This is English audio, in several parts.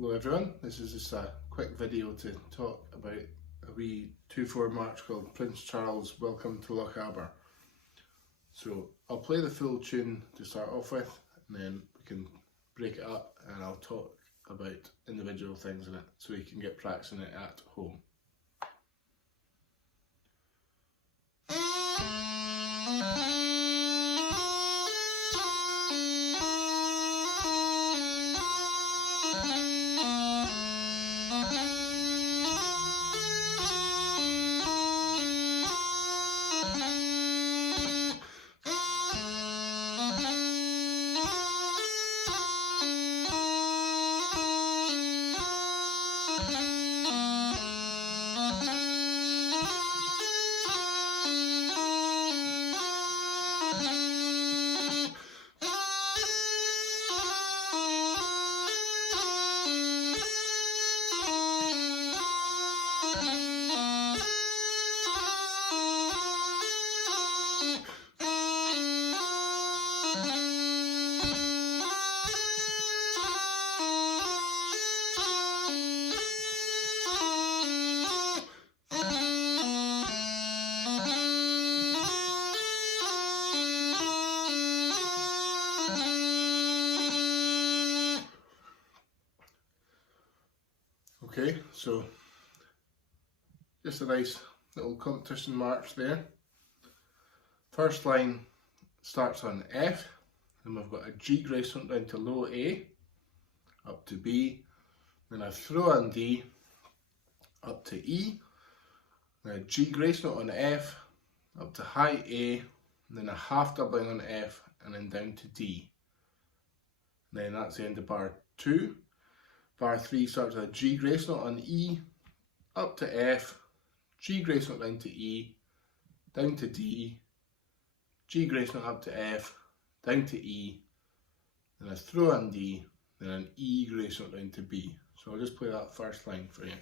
Hello everyone, this is just a quick video to talk about a wee 2/4 march called Prince Charles Welcome to Lochaber. So I'll play the full tune to start off with, and then we can break it up and I'll talk about individual things in it so you can get practicing it at home. Okay, so just a nice little competition march there. First line starts on F, and we've got a G grace note down to low A, up to B, then a throw on D, up to E, then a G grace note on F, up to high A, and then a half doubling on F, and then down to D. And then that's the end of bar 2. Bar 3 starts with a G grace note on E, up to F, G grace note down to E, down to D, G grace note up to F, down to E, then a throw on D, then an E grace note down to B. So I'll just play that first line for you.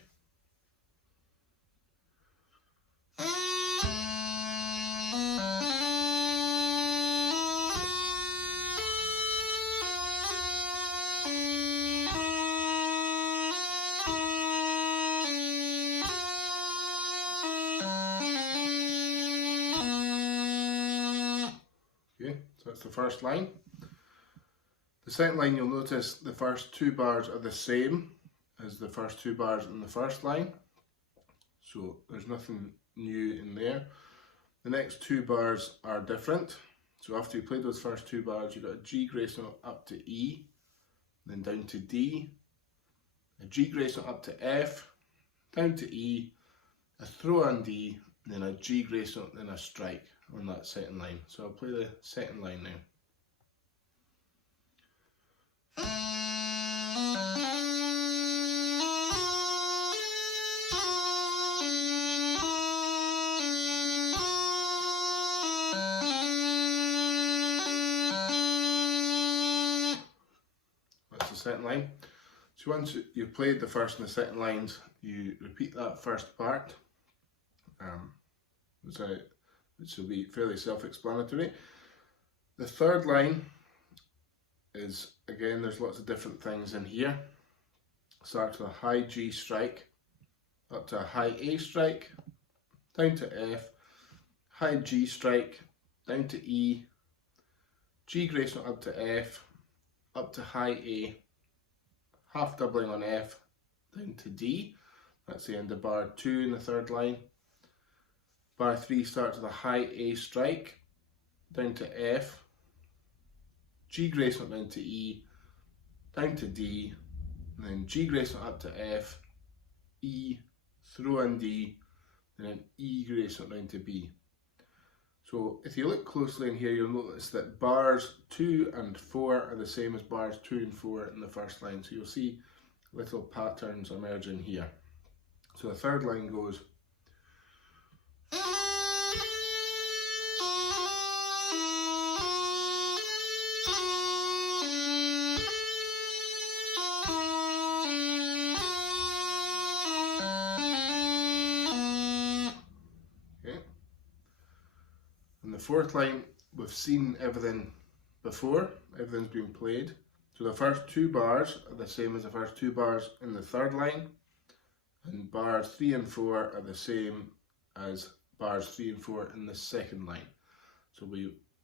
Okay, so that's the first line. The second line, you'll notice the first 2 bars are the same as the first 2 bars in the first line. So there's nothing new in there. The next 2 bars are different. So after you played those first 2 bars, you've got a G grace note up to E, then down to D, a G grace note up to F, down to E, a throw on D, and then a G grace note, then a strike on that second line. So I'll play the second line now. That's the second line. So once you've played the first and the second lines, you repeat that first part, which will be fairly self-explanatory. The third line is, again, there's lots of different things in here. Starts with a high G strike, up to a high A strike, down to F, high G strike, down to E, G grace note up to F, up to high A, half doubling on F, down to D. That's the end of bar 2 in the third line. Bar 3 starts with a high A strike, down to F, G grace note down to E, down to D, and then G grace note up to F, E, throw in D, and then E grace note down to B. So if you look closely in here, you'll notice that bars 2 and 4 are the same as bars 2 and 4 in the first line. So you'll see little patterns emerging here. So the third line goes. In the fourth line, we've seen everything before, everything's been played. So the first 2 bars are the same as the first 2 bars in the third line, and bars 3 and 4 are the same as bars 3 and 4 in the second line. So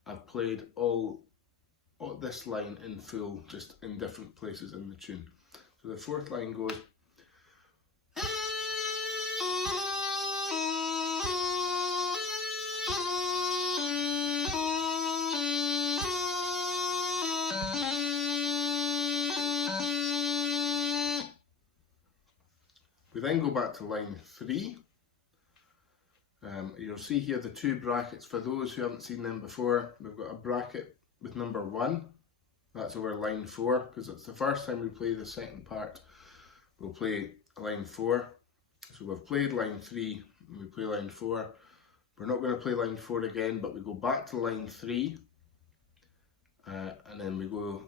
I've played all this line in full, just in different places in the tune. So the fourth line goes. We then go back to line 3. You'll see here the 2 brackets. For those who haven't seen them before, we've got a bracket with number 1. That's over line 4, because it's the first time we play the second part. We'll play line 4. So we've played line 3, and we play line 4. We're not going to play line 4 again, but we go back to line 3, and then we go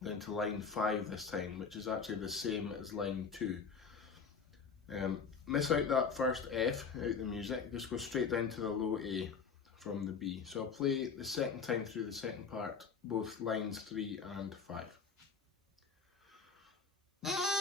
then to line 5 this time, which is actually the same as line 2. Miss out that first F out the music, just go straight down to the low A from the B. So I'll play the second time through the second part, both lines 3 and 5.